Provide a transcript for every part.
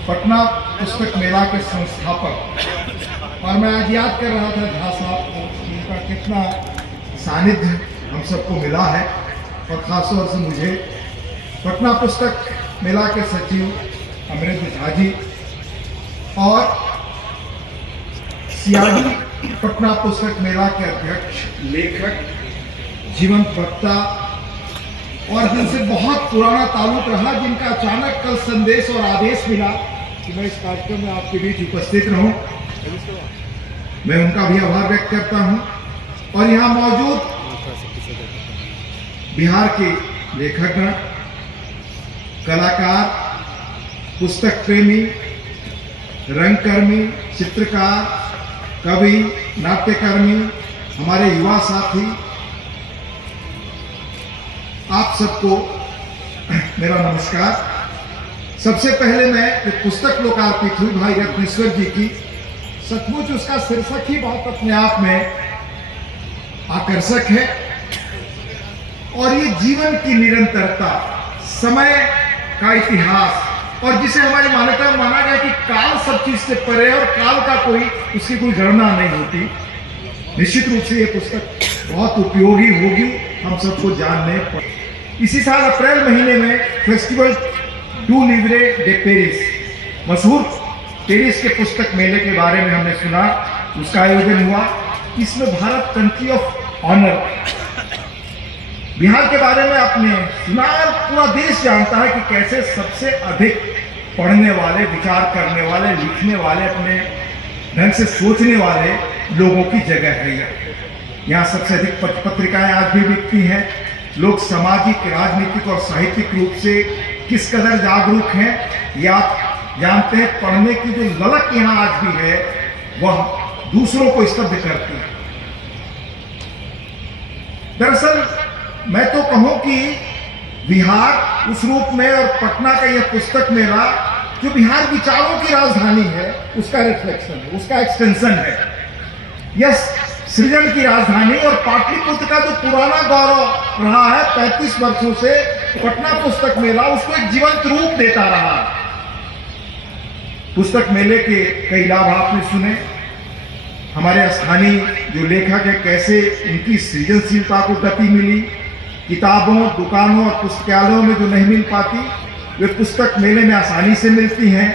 पटना पुस्तक मेला के संस्थापक, और मैं आज याद कर रहा था झा साहब को, उनका कितना सानिध्य हम सबको मिला है, और खासतौर से मुझे पटना पुस्तक मेला के सचिव अमरेंद्र झा जी और सियाजी पटना पुस्तक मेला के अध्यक्ष, लेखक, जीवंत वक्ता और जिनसे बहुत पुराना ताल्लुक रहा, जिनका अचानक कल संदेश और आदेश मिला कि मैं इस कार्यक्रम में आपके बीच उपस्थित रहूं, मैं उनका भी आभार व्यक्त करता हूं। और यहाँ मौजूद बिहार के लेखकगण, कलाकार, पुस्तक प्रेमी, रंगकर्मी, चित्रकार, कवि, नाट्यकर्मी, हमारे युवा साथी, आप सबको मेरा नमस्कार। सबसे पहले मैं जो पुस्तक लोकार्पित हुई भाई रत्नेश्वर जी की, सचमुच उसका शीर्षक ही बहुत अपने आप में आकर्षक है, और ये जीवन की निरंतरता, समय का इतिहास, और जिसे हमारी मान्यता में माना गया कि काल सब चीज से परे और काल का उसकी कोई गणना नहीं होती। निश्चित रूप से ये पुस्तक बहुत उपयोगी होगी हम सबको जानने पर। इसी साल अप्रैल महीने में फेस्टिवल डू लिवरे डे पेरिस, मशहूर पेरिस के पुस्तक मेले के बारे में हमने सुना, उसका आयोजन हुआ। इसमें Bharat country of honour, Bihar के बारे में आपने सुना, पूरा देश जानता है कि कैसे सबसे अधिक पढ़ने वाले, विचार करने वाले, लिखने वाले, अपने ढंग से सोचने वाले लोगों की जगह है यहाँ सबसे अधिक पत्रिकाएं आज भी बिकती हैं। लोग सामाजिक, राजनीतिक और साहित्यिक रूप से किस कदर जागरूक हैं या जानते हैं। पढ़ने की जो ललक यहाँ आज भी है वह दूसरों को स्तब्ध करती है। दरअसल मैं तो कहूं कि बिहार उस रूप में और पटना का यह पुस्तक मेला जो बिहार विचारों की राजधानी है उसका रिफ्लेक्शन है, उसका एक्सटेंशन है। यह सृजन की राजधानी और पाटलिपुत्र का जो पुराना गौरव रहा है 35 वर्षों से, पटना पुस्तक मेला उसको एक जीवंत रूप देता रहा। पुस्तक मेले के कई लाभ आपने सुने। हमारे स्थानीय जो लेखक है, कैसे उनकी सृजनशीलता को गति मिली। किताबों, दुकानों और पुस्तकालयों में जो नहीं मिल पाती, वे पुस्तक मेले में आसानी से मिलती हैं।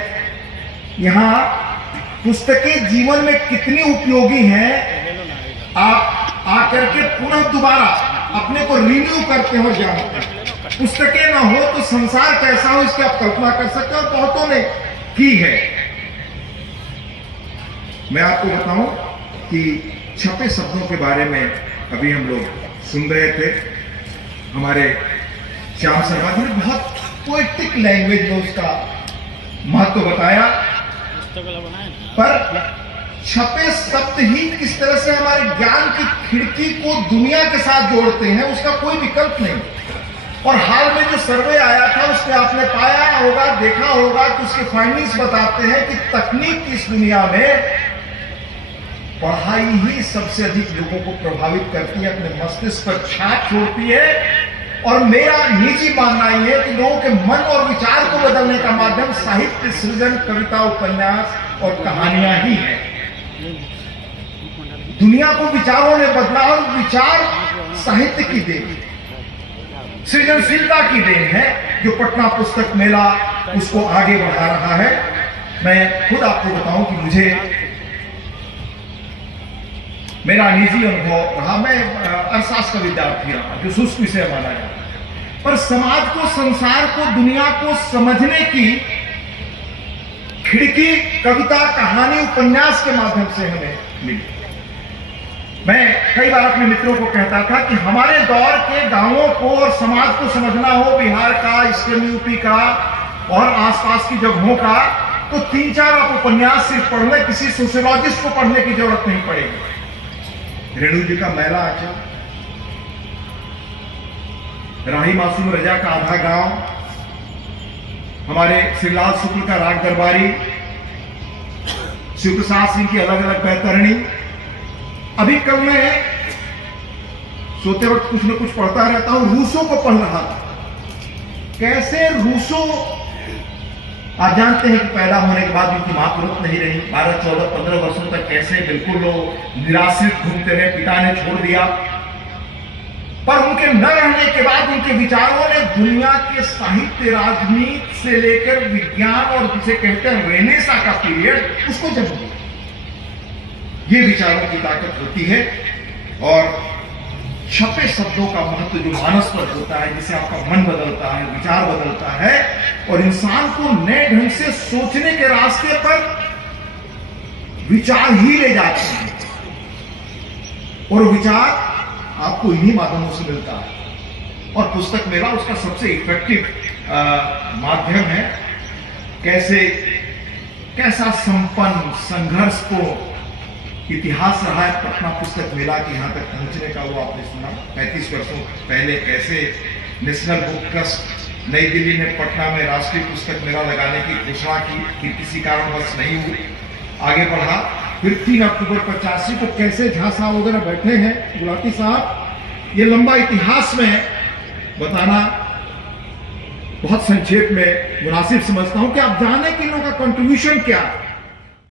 यहाँ पुस्तकें जीवन में कितनी उपयोगी हैं, आप आकर के पुनः दोबारा अपने को रिन्यू करते हो, जानते हैं। पुस्तकें ना हो तो संसार कैसा हो इसकी आप कल्पना कर सकते हो, और बहुतों ने की है। मैं आपको बताऊं कि छपे शब्दों के बारे में अभी हम लोग सुन रहे थे। हमारे श्याम शर्मा जी ने बहुत पोएटिक लैंग्वेज में उसका महत्व बताया, पर छपे शब्द ही किस तरह से हमारे ज्ञान की खिड़की को दुनिया के साथ जोड़ते हैं, उसका कोई विकल्प नहीं। और हाल में जो सर्वे आया था उसमें आपने पाया होगा, देखा होगा कि उसके फाइंडिंग्स बताते हैं कि तकनीक की इस दुनिया में पढ़ाई ही सबसे अधिक लोगों को प्रभावित करती है, अपने मस्तिष्क पर छाप छोड़ती है। और मेरा निजी मानना यह है कि लोगों के मन और विचार को बदलने का माध्यम साहित्य सृजन, कविता, उपन्यास और कहानियां ही है। दुनिया को विचारों ने बदला, और विचार साहित्य की देन, सृजनशीलता की देन है, जो पटना पुस्तक मेला उसको आगे बढ़ा रहा है। मैं खुद आपको बताऊं कि मुझे मेरा निजी अनुभव रहा, मैं अर्थशास्त्र का विद्यार्थी रहा, जो शुष्क विषय माना जाता है, पर समाज को, संसार को, दुनिया को समझने की खिड़की कविता, कहानी, उपन्यास के माध्यम से हमें मिली। मैं कई बार अपने मित्रों को कहता था कि हमारे दौर के गांवों को और समाज को समझना हो, बिहार का, ईस्टर्न यूपी का और आसपास की जगहों का, तो 3-4 आप उपन्यास सिर्फ पढ़ने, किसी सोशियोलॉजिस्ट को पढ़ने की जरूरत नहीं पड़ेगी। रेणु जी का मैला आंचल, राही मासूम रजा का आधा गांव, हमारे श्रीलाल शुक्ल का राग दरबारी, शिव प्रसाद सिंह की अलग अलग बैतरणी। अभी कल मैं सोते वक्त कुछ न कुछ पढ़ता रहता हूं, रूसो को पढ़ रहा था। कैसे रूसो आप जानते हैं कि पैदा होने के बाद उनकी मां तुरंत नहीं रही, 12, 14, 15 वर्षों तक कैसे बिल्कुल लोग निराश्रित घूमते रहे, पिता ने छोड़ दिया। पर उनके न रहने के बाद उनके विचारों ने दुनिया के साहित्य, राजनीति से लेकर विज्ञान और जिसे कहते हैं रेनेसा का पीरियड, उसको जन्म दिया। ये विचारों की ताकत होती है। और छपे शब्दों का महत्व जो मानस पर होता है, जिसे आपका मन बदलता है, विचार बदलता है और इंसान को नए ढंग से सोचने के रास्ते पर विचार ही ले जाते हैं। और विचार आपको इन्हीं माध्यमों से मिलता है। और पुस्तक मेरा उसका सबसे इफेक्टिव माध्यम है। कैसा संपन्न संघर्ष को इतिहास रहा है पटना पुस्तक मेला के यहाँ तक पहुंचने का, वो आपने सुना। 35 वर्षों पहले कैसे नेशनल बुक ट्रस्ट नई दिल्ली ने पटना में राष्ट्रीय पुस्तक मेला लगाने की घोषणा की, फिर किसी कारणवश नहीं हुई, आगे बढ़ा। फिर 3 अक्टूबर 85 को कैसे झा साहब वगैरह बैठे हैं, गुलाटी साहब। ये लंबा इतिहास में बताना बहुत संक्षेप में मुनासिब समझता हूं कि आप जाने कि इन लोगों का कंट्रीब्यूशन क्या है।